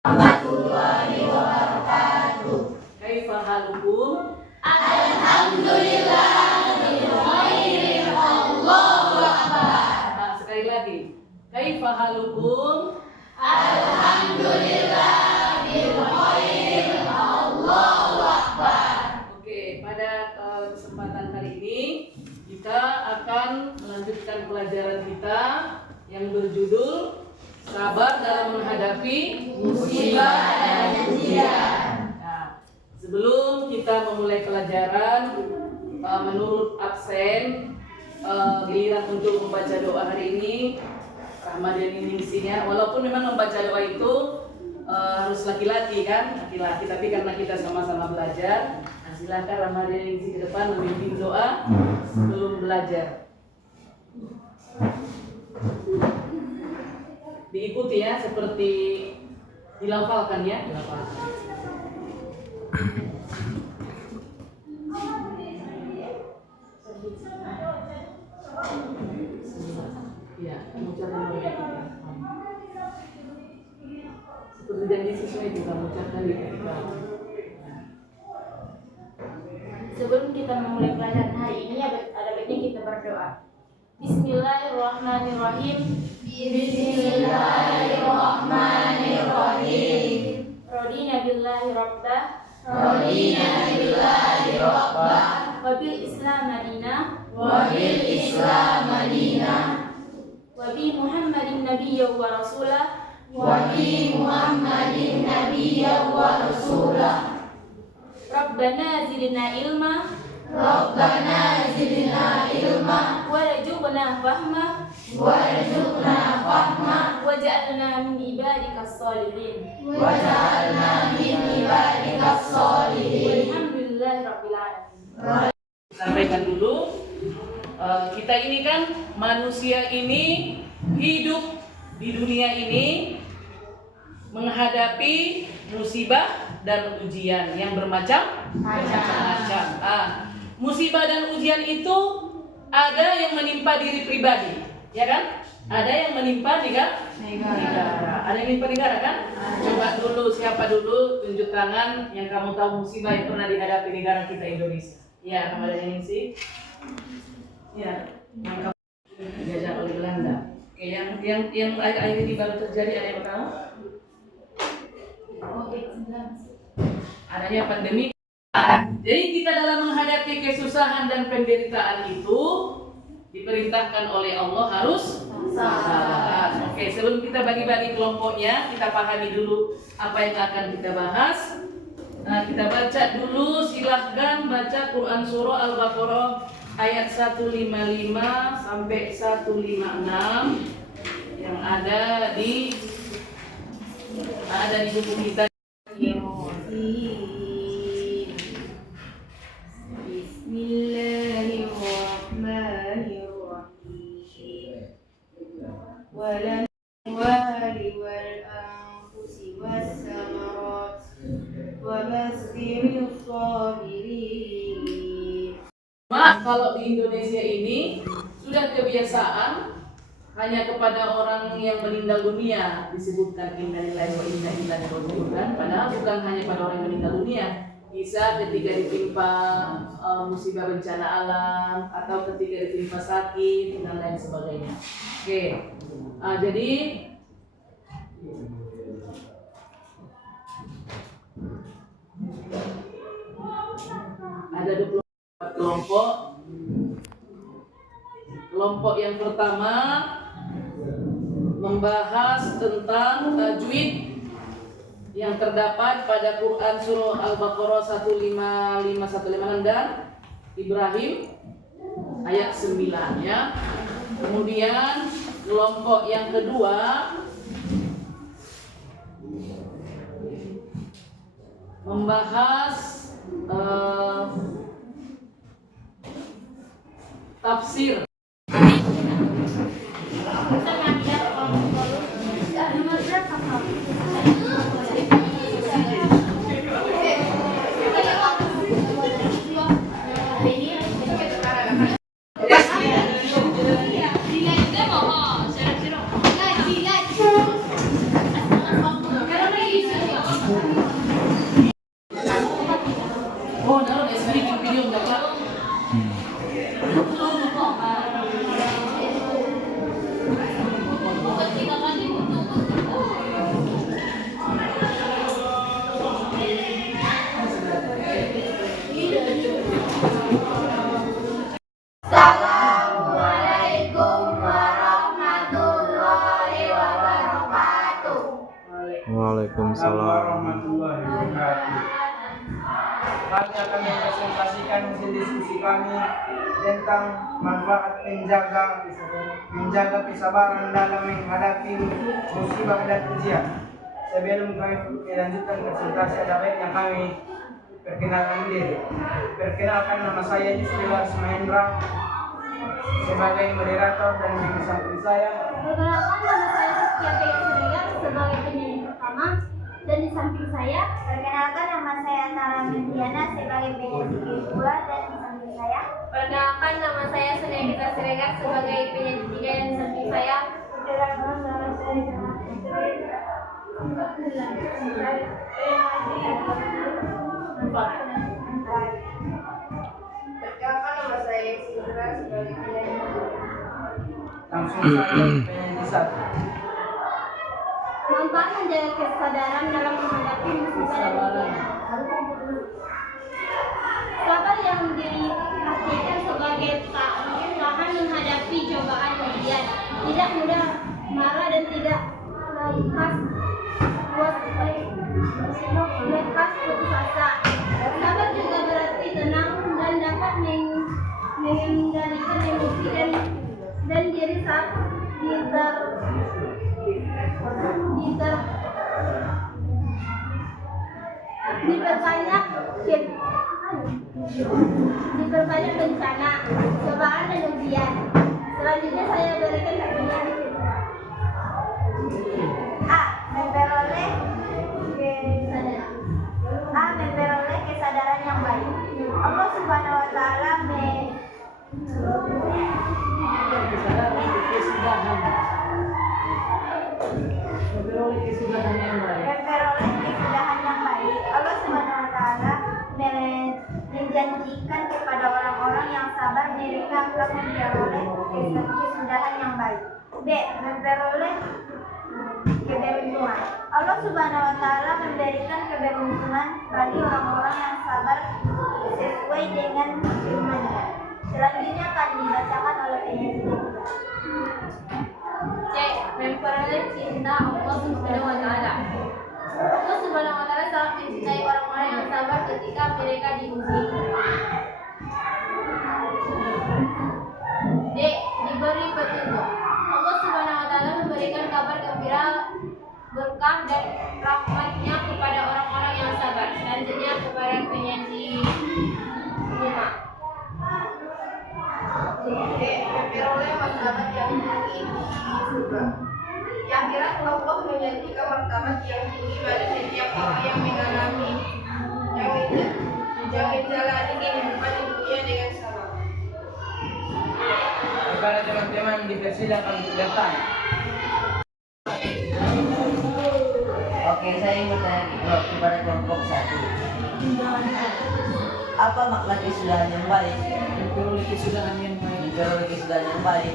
warahmatullahi wabarakatuh. Kaifa halukum? Alhamdulillah bil khair. Allahu akbar. Sekali lagi. Kaifa halukum? Alhamdulillah bil khair. Allahu akbar. Oke, pada kesempatan kali ini kita akan melanjutkan pelajaran kita yang berjudul sabar dalam menghadapi musibah dan ujian. Nah, sebelum kita memulai pelajaran, menurut absen giliran untuk membaca doa hari ini Rahmadiani misinya. Walaupun memang membaca doa itu harus laki-laki kan, laki-laki. Tapi karena kita sama-sama belajar, nah silakan Rahmadiani misi ke depan memimpin doa sebelum belajar. Diikuti ya, seperti dilafalkan ya, dilafalkan. Ya, mengucapkan kita. Seperti janji sesuai juga mengucapkan kita. Sebelum kita memulai pelajaran hari ini, ada baiknya kita berdoa. Bismillahirrahmanirrahim. Bismillahirrahmanirrahim. Radina billahi rabbah. Radina billahi rabbah. Wabil Islam madinah. Wabil Islam madinah. Wabi Muhammadin nabiyya wa rasulah. Wabi Muhammadin nabiyya wa rasulah. Rabbana zidna ilma. Rabbana zidna ilma warzuqna fahma warzuqna fahma waj'alna min ibadikas sholihin waj'alna min ibadikas sholihin. Walhamdulillahirabbil alamin. Sampaikan dulu, kita ini kan manusia ini hidup di dunia ini menghadapi musibah dan ujian yang bermacam-macam. Musibah dan ujian itu ada yang menimpa diri pribadi, ya kan? Ada yang menimpa negara. Ada yang menimpa negara kan? Coba dulu, siapa dulu tunjuk tangan yang kamu tahu musibah yang pernah dihadapi negara kita Indonesia. Ya, kamu ada yang sih? Ya, yang dijajah oleh Belanda. Oke, yang akhir-akhir ini baru terjadi, ada yang tahu? Adanya pandemi. Jadi kita dalam menghadapi kesusahan dan penderitaan itu diperintahkan oleh Allah harus sabar. Oke, sebelum kita bagi-bagi kelompoknya, kita pahami dulu apa yang akan kita bahas. Nah, kita baca dulu, silahkan baca Quran Surah Al-Baqarah ayat 155 sampai 156 yang ada di buku kita. Bismillahirrahmanirrahim. Wal amwali wal anfusi was samarat wa basyiril sabirin. Kalau di Indonesia ini sudah kebiasaan hanya kepada orang yang meninggal dunia disebutkan innalillahi wa inna ilaihi raji'un, padahal bukan hanya pada orang yang meninggal dunia, bisa ketika ditimpa musibah bencana alam atau ketika ditimpa sakit dan lain sebagainya. Oke, jadi ada 24 kelompok. Kelompok yang pertama membahas tentang tajwid yang terdapat pada Quran Surah Al-Baqarah 155 dan Ibrahim ayat 9 ya. Kemudian kelompok yang kedua membahas tafsir. Waalaikumsalam. warahmatullahi wabarakatuh. Kami akan mempresentasikan hasil diskusi kami tentang manfaat menjaga kesabaran dalam menghadapi musibah dan ujian. Sebelum kami melanjutkan presentasi, ada baiknya kami perkenalkan diri. Perkenalkan, nama saya Yusril Mahendra sebagai moderator dan di samping saya. Perkenalkan, nama saya Saskia Pega Siregar sebagai penyanyi pertama, dan di samping saya. Perkenalkan, nama saya Tara Mendiana sebagai penyanyi kedua, dan di samping saya. Perkenalkan, nama saya Sonia Gita Siregar sebagai penyanyi tiga, dan di samping saya. Perkenalkan, nama saya Sindra sebagai penyanyi. Langsung saja penyanyi satu. Manfaat menjaga kesadaran dalam menghadapi musibah dan ujian. Sabar yang diartikan sebagai tahan menghadapi cobaan ujian, tidak mudah marah dan tidak lekas putus asa. Sabar juga berarti tenang dan dapat mengendalikan emosi dan diri saat diperbanyak bencana, cobaan dan ujian. Selanjutnya saya berikan pertanyaan. memperoleh kesadaran yang baik. Allah Subhanahu wa taala Memperoleh kesudahan yang baik. Allah Subhanahu wa taala menjanjikan kepada orang-orang yang sabar mereka akan memperoleh kesudahan yang baik. B. Memperoleh keberuntungan. Allah Subhanahu wa taala memberikan keberuntungan bagi orang-orang yang sabar sesuai dengan firman-Nya. Selanjutnya akan dibacakan oleh penyanyi. C. Memperoleh cinta Allah Subhanahu wa taala. Allah Subhanahu wa taala sangat mencintai orang-orang yang sabar ketika mereka diuji. D. Diberi petunjuk. Allah Subhanahu wa taala memberikan kabar gembira, berkah dan rahmat-Nya kepada orang-orang yang sabar. Selanjutnya kepada penyanyi 5. Memperoleh martabat yang tinggi di surga. Di akhirat Allah menjanjikan martabat yang tinggi pada setiap orang yang mengalami yang menjalani kehidupan di dunia dengan sabar. Kepada teman-teman dipersilakan untuk bertanya. Oke, saya ingin bertanya kepada kelompok 1. Apa makna kesudahan yang baik? Memperoleh kesudahan yang baik. Memperoleh kesudahan yang baik.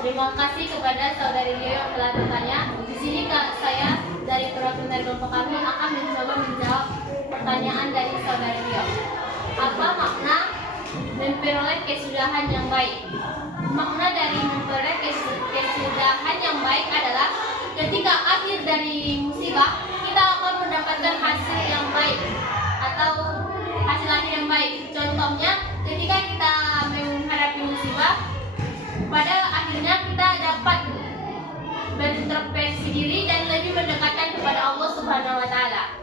Terima kasih kepada saudari Rio yang telah bertanya. Di sini saya dari perwakilan kelompok kami akan mencoba menjawab pertanyaan dari saudari Rio. Apa makna memperoleh kesudahan yang baik? Makna dari memperoleh kesudahan yang baik adalah ketika akhir dari musibah kita akan mendapatkan hasil yang baik atau hasil akhir yang baik. Contohnya ketika kita menghadapi musibah, pada akhirnya kita dapat berintrospeksi diri dan lebih mendekatkan kepada Allah Subhanahu wa taala.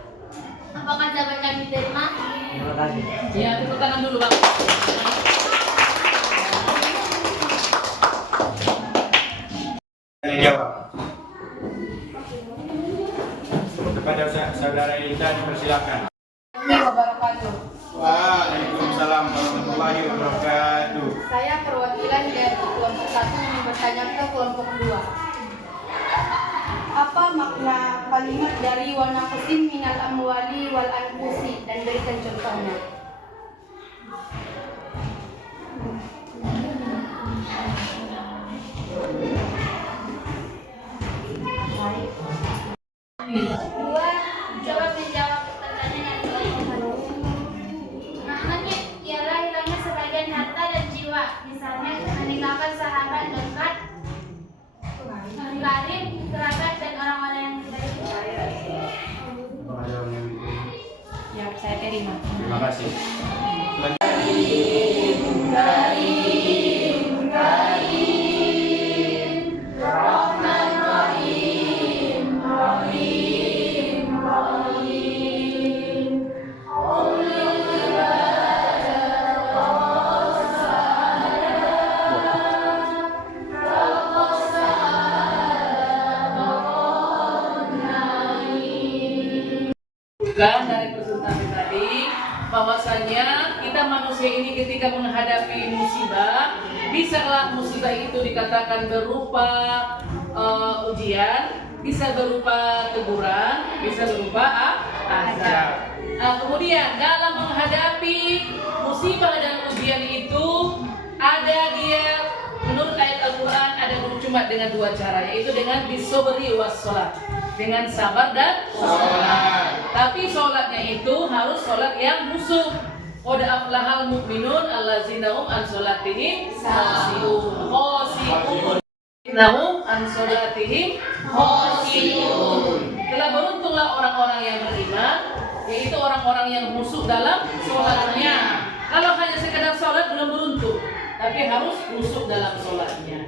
Apakah jawaban kami diterima? Terima kasih. Ya, tepuk tangan dulu, Bang. Jawab. Kepada saudara Intan, persilakan. Waalaikumsalam warahmatullahi wabarakatuh. Saya perwakilan dari kelompok 1 yang bertanya ke kelompok 2. Apa makna kalimat dari wa naqsim minal amwali wal anfusi, dan berikan contohnya. Dua, coba menjawab pertanyaan dari kelompok 1. Maknanya ialah hilangnya sebagian harta dan jiwa, misalnya meninggalkan sahabat dekat kasih. Bukan dari presentasi tadi bahwasanya kita manusia ini ketika menghadapi musibah, bisalah musibah itu dikatakan berupa ujian, bisa berupa teguran, bisa berupa azab. Kemudian dalam menghadapi musibah dan ujian itu ada dia menurut ayat Al-Quran ada cuma dengan dua cara, yaitu dengan bisobri wassalat, dengan sabar dan sholat. Tapi sholatnya itu harus sholat yang khusyuk. Qad aflahal mu'minun allazina hum an sholatihim khashi'un. Nahum an sholatihim khashi'un. Telah beruntunglah orang-orang yang beriman, yaitu orang-orang yang khusyuk dalam sholatnya. Kalau hanya sekedar sholat belum beruntung, tapi harus khusyuk dalam sholatnya.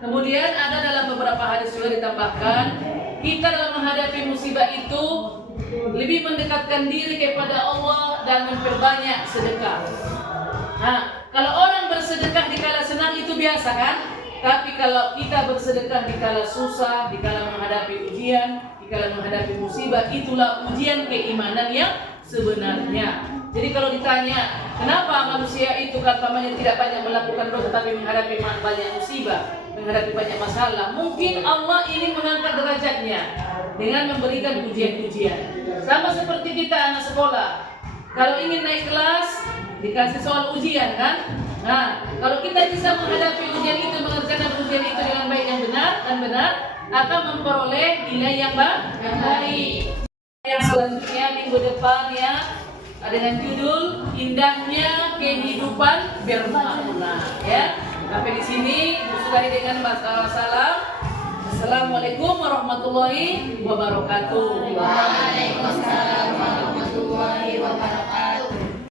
Kemudian ada dalam beberapa hadis juga ditambahkan, kita dalam menghadapi musibah itu lebih mendekatkan diri kepada Allah dan memperbanyak sedekah. Kalau orang bersedekah di kala senang itu biasa kan? Tapi kalau kita bersedekah di kala susah, di kala menghadapi ujian, di kala menghadapi musibah, itulah ujian keimanan yang sebenarnya. Jadi kalau ditanya, kenapa manusia itu katanya tidak banyak melakukan dosa tapi menghadapi banyak musibah, menghadapi banyak masalah? Mungkin Allah ingin mengangkat derajatnya dengan memberikan ujian-ujian. Sama seperti kita anak sekolah, kalau ingin naik kelas dikasih soal ujian kan? Kalau kita bisa menghadapi ujian itu, mengerjakan ujian itu dengan baik dan benar, akan memperoleh nilai yang baik. Yang selanjutnya minggu depan ya, dengan judul Indahnya Kehidupan Bermakna ya. Sampai di sini sudahi dengan salam. Assalamualaikum warahmatullahi wabarakatuh. Waalaikumsalam.